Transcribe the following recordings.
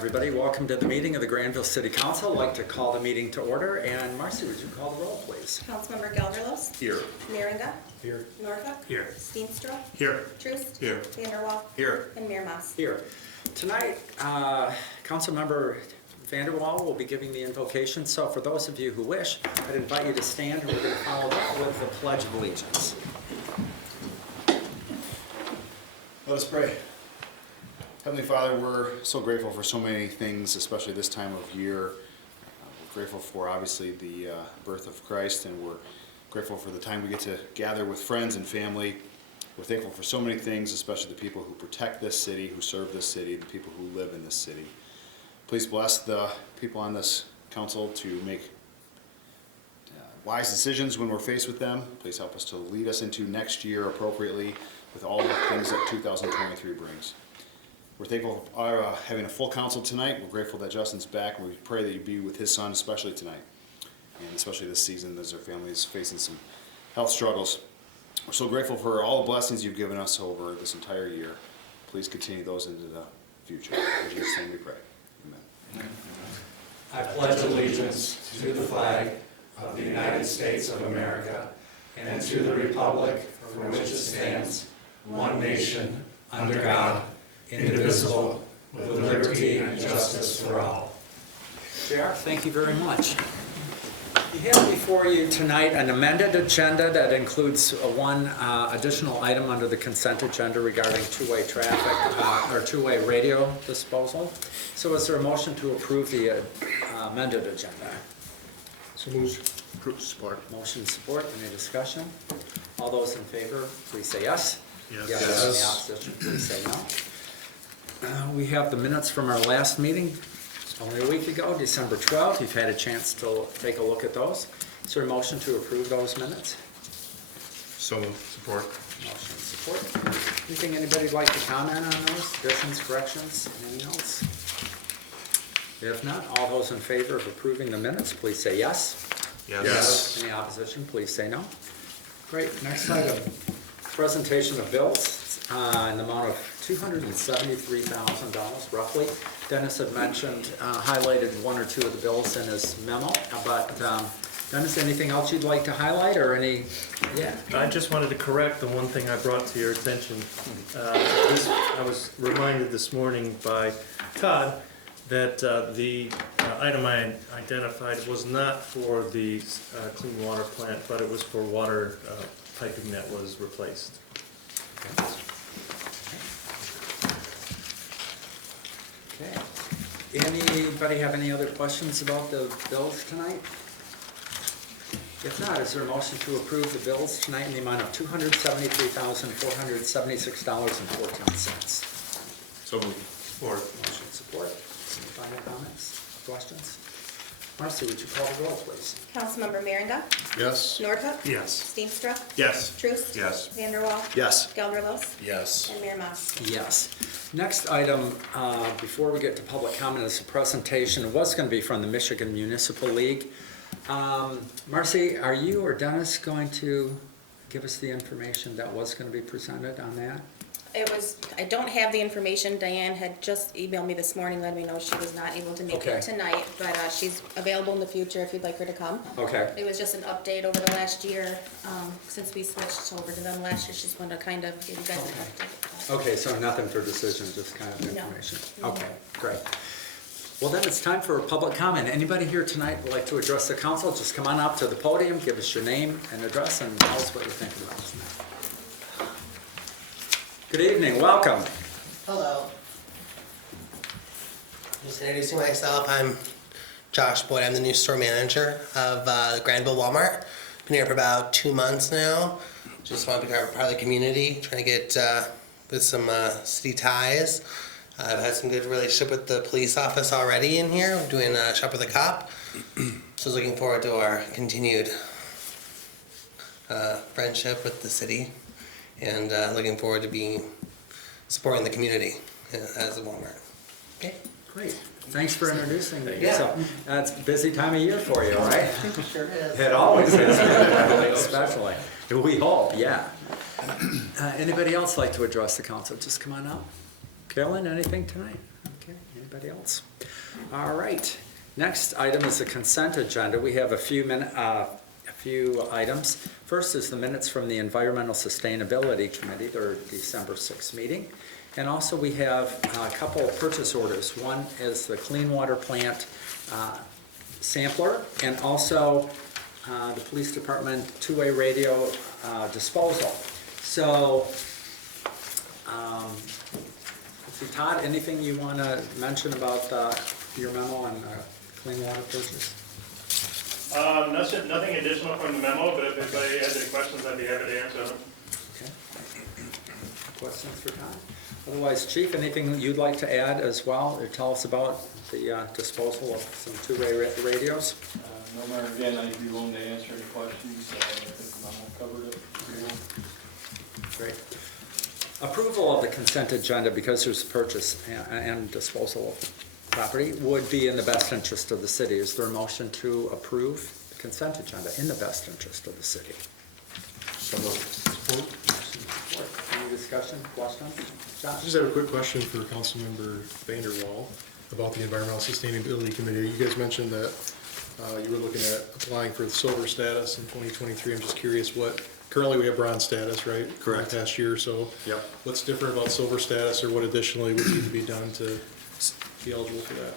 everybody. Welcome to the meeting of the Grandville City Council. I'd like to call the meeting to order. And Marcy, would you call the roll, please? Councilmember Gelderlos. Here. Meringa. Here. Norhuck. Here. Steenstra. Here. Troost. Here. Vanderwall. Here. And Mayor Mas. Here. Tonight, Councilmember Vanderwall will be giving the invocation. So for those of you who wish, I'd invite you to stand and we're going to follow that with the Pledge of Allegiance. Let us pray. Heavenly Father, we're so grateful for so many things, especially this time of year. We're grateful for, obviously, the birth of Christ, and we're grateful for the time we get to gather with friends and family. We're thankful for so many things, especially the people who protect this city, who serve this city, the people who live in this city. Please bless the people on this council to make wise decisions when we're faced with them. Please help us to lead us into next year appropriately with all the things that 2023 brings. We're thankful for having a full council tonight. We're grateful that Justin's back, and we pray that you be with his son, especially tonight, and especially this season as our family is facing some health struggles. We're so grateful for all the blessings you've given us over this entire year. Please continue those into the future. In Jesus' name we pray. Amen. I pledge allegiance to the flag of the United States of America and to the republic for which it stands, one nation, under God, indivisible, with liberty and justice for all. JR, thank you very much. You have before you tonight an amended agenda that includes one additional item under the consent agenda regarding two-way traffic or two-way radio disposal. So is there a motion to approve the amended agenda? So moved. Support. Motion support. Any discussion? All those in favor, please say yes. Yes. Yes. Any opposition, please say no. We have the minutes from our last meeting, only a week ago, December 12th. You've had a chance to take a look at those. Is there a motion to approve those minutes? So moved. Support. Motion support. Anything anybody would like to comment on those? Additions, corrections, anything else? If not, all those in favor of approving the minutes, please say yes. Yes. Any opposition, please say no. Great, next item, presentation of bills in the amount of $273,000 roughly. Dennis had mentioned, highlighted one or two of the bills in his memo, but Dennis, anything else you'd like to highlight or any? Yeah. I just wanted to correct the one thing I brought to your attention. I was reminded this morning by Todd that the item I identified was not for the clean water plant, but it was for water piping that was replaced. Okay. Anybody have any other questions about the bills tonight? If not, is there a motion to approve the bills tonight in the amount of $273,476.14? So moved. Support. Motion support. Any final comments, questions? Marcy, would you call the roll, please? Councilmember Meringa. Yes. Norhuck. Yes. Steenstra. Yes. Troost. Yes. Vanderwall. Yes. Gelderlos. Yes. And Mayor Mas. Yes. Next item, before we get to public comment, is a presentation. It was going to be from the Michigan Municipal League. Marcy, are you or Dennis going to give us the information that was going to be presented on that? I don't have the information. Diane had just emailed me this morning letting me know she was not able to make Okay. it tonight, but she's available in the future if you'd like her to come. Okay. It was just an update over the last year, since we switched over to them last year. She's wanted to kind of give you guys an update. Okay, so nothing for decision, just kind of No. information. Okay, great. Well, then it's time for public comment. Anybody here tonight would like to address the council, just come on up to the podium, give us your name and address, and tell us what you're thinking about tonight. Good evening, welcome. Hello. Just introducing myself, I'm Josh Boyd. I'm the new store manager of the Grandville Walmart. Been here for about 2 months now. Just want to be part of the community, trying to get with some city ties. I've had some good relationship with the police office already in here. We're doing Shop with a Cop. So looking forward to our continued friendship with the city. And looking forward to supporting the community as a Walmart. Okay. Great. Thanks for introducing me. Yeah. So, it's a busy time of year for you, right? Sure is. It always is, especially. We hope, yeah. Anybody else like to address the council? Just come on up. Carolyn, anything tonight? Okay, anybody else? All right. Next item is the consent agenda. We have a few items. First is the minutes from the Environmental Sustainability Committee, their December 6th meeting. And also we have a couple of purchase orders. One is the clean water plant sampler, and also the police department two-way radio disposal. So, let's see, Todd, anything you want to mention about your memo on clean water purchase? Nothing additional from the memo, but if anybody has any questions, I'd be happy to answer them. Okay. Questions for Todd? Otherwise, Chief, anything you'd like to add as well, or tell us about the disposal of some two-way radios? No, Mayor, again, I'd be willing to answer any questions. I think the memo covered it pretty well. Great. Approval of the consent agenda, because there's purchase and disposal of property, would be in the best interest of the city. Is there a motion to approve the consent agenda in the best interest of the city? Support. Any discussion, questions? I Josh? just have a quick question for Councilmember Vanderwall about the Environmental Sustainability Committee. You guys mentioned that you were looking at applying for the silver status in 2023. I'm just curious currently we have bronze status, right? Correct. For the past year or so. Yep. What's different about silver status, or what additionally would need to be done to be eligible for that?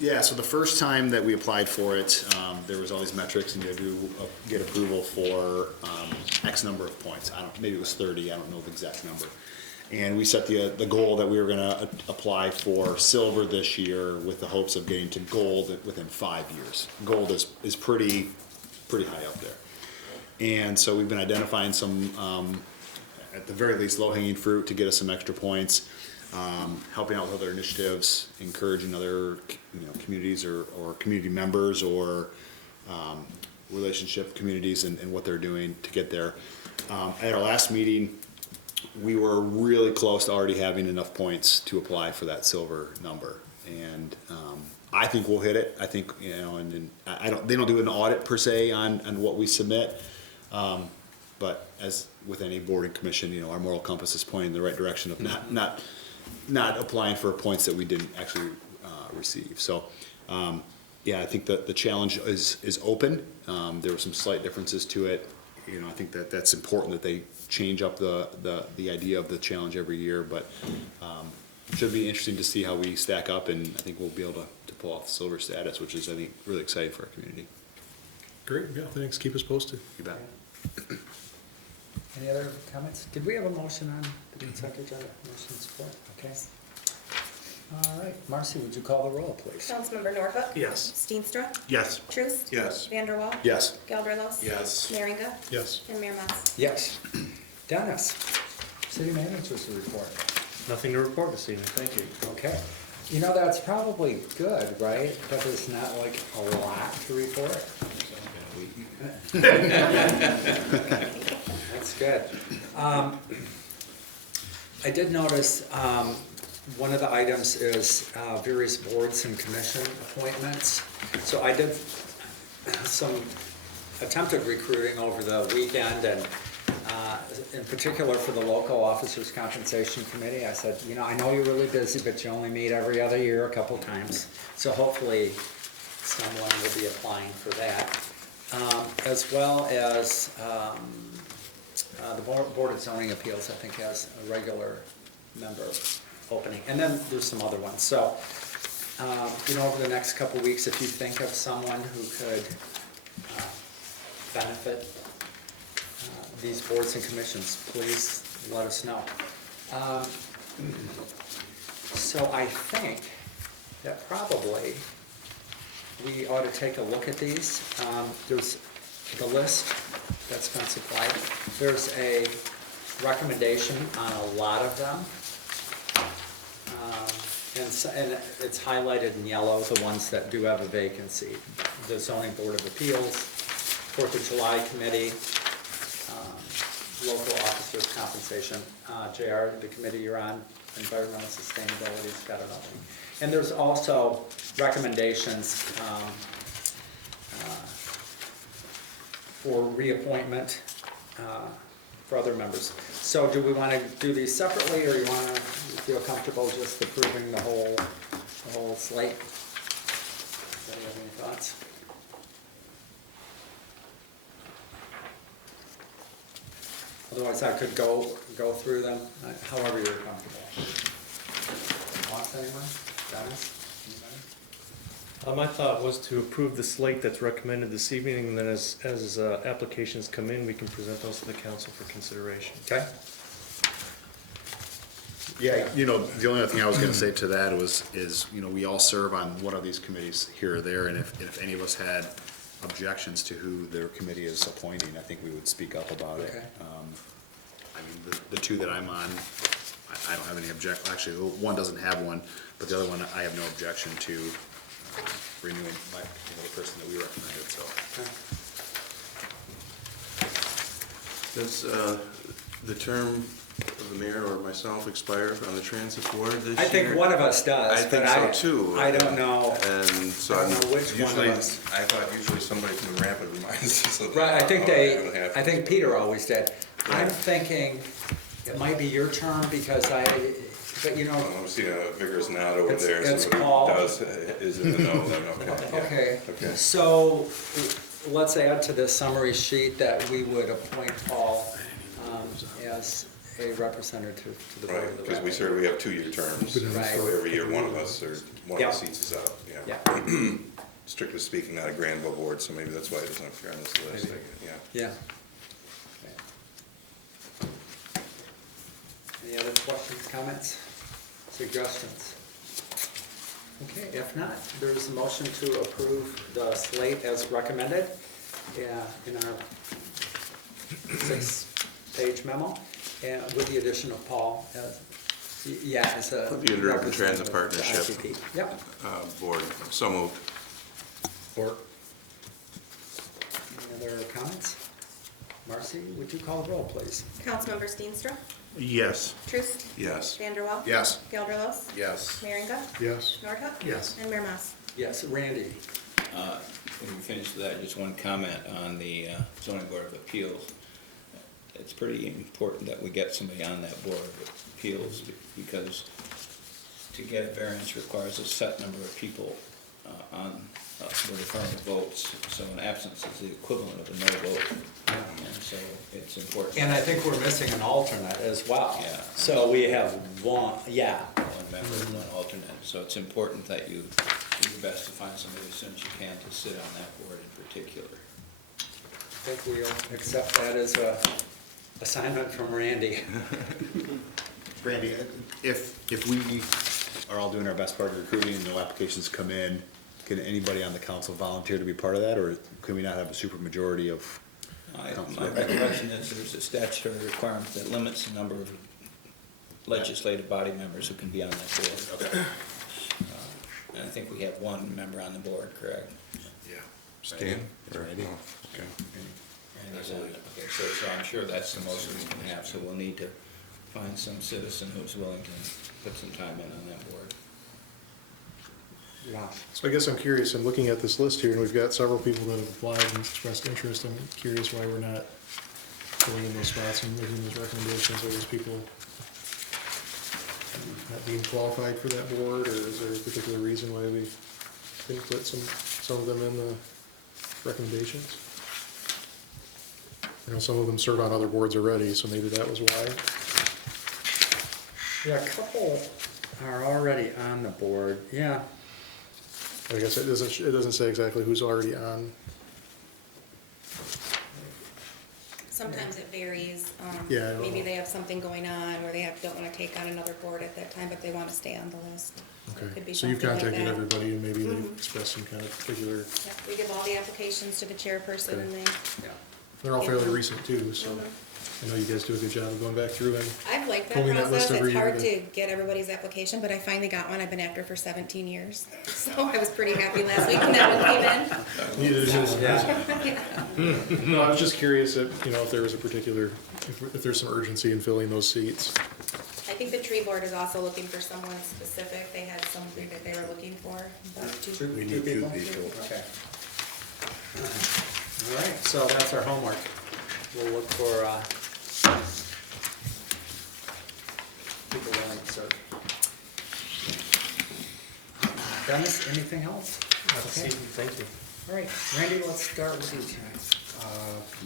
Yeah, so the first time that we applied for it, there was all these metrics, and you had to get approval for X number of points. Maybe it was 30, I don't know the exact number. And we set the goal that we were gonna apply for silver this year with the hopes of getting to gold within 5 years. Gold is pretty high up there. And so we've been identifying some, at the very least, low-hanging fruit to get us some extra points. Helping out with other initiatives, encouraging other communities or community members or relationship communities and what they're doing to get there. At our last meeting, we were really close to already having enough points to apply for that silver number, and I think we'll hit it. I think and they don't do an audit per se on what we submit, but as with any board and commission, our moral compass is pointing in the right direction of not applying for points that we didn't actually receive. So, yeah, I think that the challenge is open. There were some slight differences to it. I think that's important that they change up the idea of the challenge every year, but should be interesting to see how we stack up, and I think we'll be able to pull off the silver status, which is, I think, really exciting for our community. Great, yeah, thanks. Keep us posted. You bet. Any other comments? Did we have a motion on the consent agenda? Motion support, okay. All right, Marcy, would you call the roll, please? Councilmember Norhuck. Yes. Steenstra. Yes. Truce. Yes. Vanderwall. Yes. Gelderlos. Yes. Merringa. Yes. And Mayor Mas. Yes. Dennis, city manager's report. Nothing to report this evening, thank you. Okay. That's probably good, right? But there's not like a lot to report. That's good. I did notice one of the items is various boards and commission appointments. So I did some attempted recruiting over the weekend, and in particular for the local officers compensation committee. I said, I know you're really busy, but you only meet every other year a couple times. So hopefully someone will be applying for that. As well as the Board of Zoning Appeals, I think, has a regular member opening. And then there's some other ones. So, over the next couple weeks, if you think of someone who could benefit these boards and commissions, please let us know. So I think that probably we ought to take a look at these. There's the list that's been supplied. There's a recommendation on a lot of them. And it's highlighted in yellow, the ones that do have a vacancy. The Zoning Board of Appeals, 4th of July Committee, local officers compensation, JR, the committee you're on, environmental sustainability's got an opening. And there's also recommendations for reappointment for other members. So do we want to do these separately, or you feel comfortable just approving the whole slate? Anybody have any thoughts? Otherwise, I could go through them, however you're comfortable. Wants anyone? Dennis? Anybody? My thought was to approve the slate that's recommended this evening, and then as applications come in, we can present those to the council for consideration. Okay. Yeah, you know, the only other thing I was gonna say to that is, you know, we all serve on one of these committees here or there, and if any of us had objections to who their committee is appointing, I think we would speak up about it. Okay. I mean, the two that I'm on, I don't have any actually, one doesn't have one, but the other one, I have no objection to renewing by, the person that we recommended, so. Does the term of the mayor or myself expire on the transit board this year? I think one of us does, I think but so too. I don't know. And so I don't know which one of usually, us. I thought usually somebody from the rapid reminds us of that. Right, I think don't have to. I think Peter always did. I'm Yeah. thinking it might be your term because but you know, I'm seeing a vigorous nod over It's- there. it's so Paul. Is in the know then, okay. Yeah. okay. Okay. So let's add to this summary sheet that we would appoint Paul as a representative to the board Right, of the because we Rapid. serve, we have 2-year terms. Right. So every year, one of us, or one Yeah. of the seats is out, yeah. Yeah, Strictly speaking, not a Grandville board, so maybe that's why it doesn't appear on this list, Maybe. yeah. yeah. Okay. Any other questions, comments, suggestions? Okay, if not, there's a motion to approve the slate as recommended in our 6-page memo, and with the addition of Paul as, as a. With the Interurban Transit representative Partnership. to ICP. Yep. Board, so moved. Any other comments? Marcy, would you call the roll, please? Councilmember Steenstra, Yes. Truist, Yes. Vanderwall. Yes. Gelderlos, Yes. Merringa, Yes. Nordhook. Yes. And Mayor Mas. Yes, Randy. When we finish with that, just one comment on the zoning board of appeals. It's pretty important that we get somebody on that board of appeals because to get a variance requires a set number of people on with affirmative votes. So an absence is the equivalent of a no vote, and so it's important. And I think we're missing an alternate as well. Yeah. So we have one, One member and one alternate, so it's important that you do your best to find somebody as soon as you can to sit on that board in particular. I think we'll accept that as a assignment from Randy. Randy, if we are all doing our best part of recruiting and no applications come in, can anybody on the council volunteer to be part of that, or can we not have a supermajority of council? My recollection is there's a statutory requirement that limits the number of legislative body members who can be on that board. Okay. And I think we have one member on the board, correct? Yeah. Stan? Randy? Oh, okay. And there's okay, so I'm sure that's the most we can have, so we'll need to find some citizen who's willing to put some time in on that board. Yeah. So I guess I'm curious, I'm looking at this list here, and we've got several people that have applied and expressed interest. I'm curious why we're not filling in those spots and making those recommendations. Are those people not being qualified for that board, or is there a particular reason why we didn't put some of them in the recommendations? I know some of them serve on other boards already, so maybe that was why. Yeah, a couple are already on the board, yeah. I guess it doesn't say exactly who's already on. Sometimes it varies. Yeah, I don't Maybe know. they have something going on, or they don't want to take on another board at that time, but they want to stay on the list. So it could Okay, be so you've something like contacted that. everybody, and maybe they've expressed some kind of particular, Yeah, we give all the applications to the chairperson and they, Yeah. they're all fairly recent too, so I know you guys do a good job of going back through and I've liked that Pulling that list process. every It's year hard to- to get everybody's application, but I finally got one. I've been after for 17 years. So I was pretty happy last week when that one came in. needed to do one. Yeah. No, I was just curious if, if there was a particular, if there's some urgency in filling those seats. I think the tree board is also looking for someone specific. They had something that they were looking for. But We need 2 people. Okay. All right, so that's our homework. We'll look for people willing to serve. Dennis, anything else? Okay. Thank you. All right, Randy, let's start with you tonight.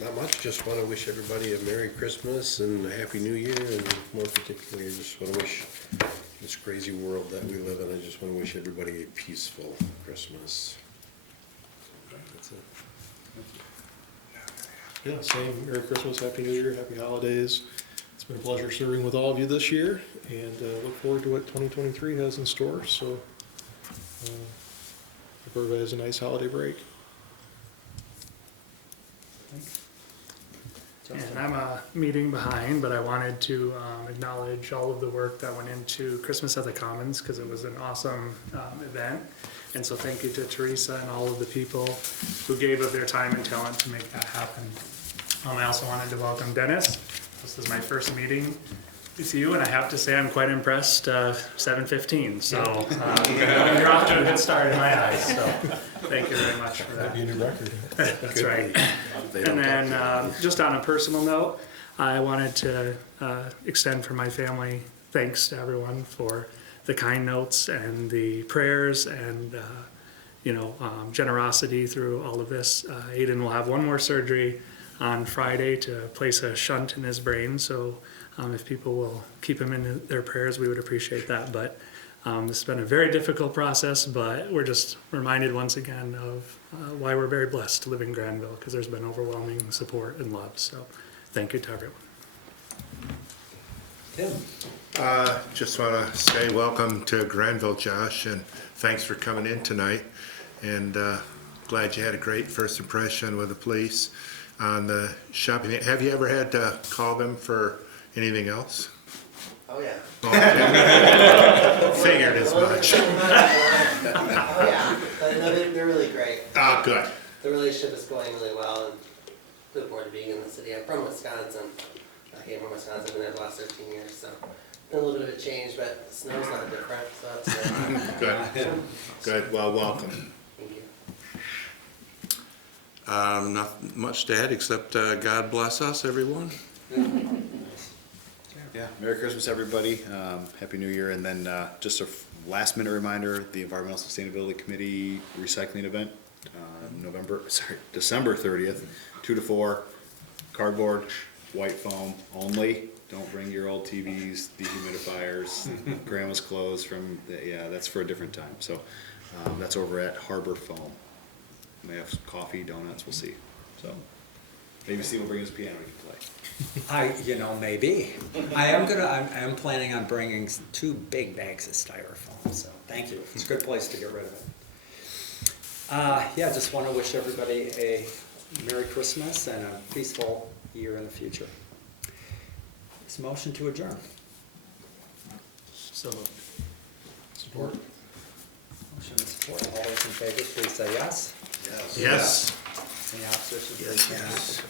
Not much, just want to wish everybody a Merry Christmas and a Happy New Year, and more particularly, I just want to wish this crazy world that we live in, I just want to wish everybody a peaceful Christmas. That's it. Yeah, same. Merry Christmas, Happy New Year, Happy Holidays. It's been a pleasure serving with all of you this year, and look forward to what 2023 has in store. So, hope everybody has a nice holiday break. And I'm a meeting behind, but I wanted to acknowledge all of the work that went into Christmas at the Commons, because it was an awesome event. And so thank you to Teresa and all of the people who gave of their time and talent to make that happen. I also wanted to welcome Dennis. This is my first meeting with you, and I have to say I'm quite impressed, 7:15. So you're off to a good start in my eyes, so thank you very much for that. That'd be a new record. That's right. And then just on a personal note, I wanted to extend for my family thanks to everyone for the kind notes and the prayers and generosity through all of this. Aiden will have one more surgery on Friday to place a shunt in his brain, so if people will keep him in their prayers, we would appreciate that. But this has been a very difficult process, but we're just reminded once again of why we're very blessed to live in Grandville, because there's been overwhelming support and love. So thank you to everyone. Tim? Just want to say welcome to Grandville, Josh, and thanks for coming in tonight. And glad you had a great first impression with the police on the shopping. Have you ever had to call them for anything else? Oh, yeah. Figured as much. Oh, yeah. But no, they're really great. Oh, good. The relationship is going really well, and look forward to being in the city. I'm from Wisconsin. I came from Wisconsin. I've been there the last 13 years, so been a little bit of a change, but the snow's not different, so that's Good. Good. Well, welcome. Thank you. Not much to add, except God bless us, everyone. Yeah, Merry Christmas, everybody. Happy New Year. And then just a last minute reminder, the Environmental Sustainability Committee recycling event, December 30th, 2 to 4, cardboard, white foam only. Don't bring your old TVs, dehumidifiers, grandma's clothes that's for a different time. So that's over at Harbor Foam. May have coffee, donuts, we'll see. So maybe Steve will bring his piano, we can play. Maybe. I am planning on bringing 2 big bags of styrofoam, so thank you. It's a good place to get rid of it. Just want to wish everybody a Merry Christmas and a peaceful year in the future. It's a motion to adjourn. So, support. Motion and support. All those in favor, please say yes. Yes. Any opposition? Yes.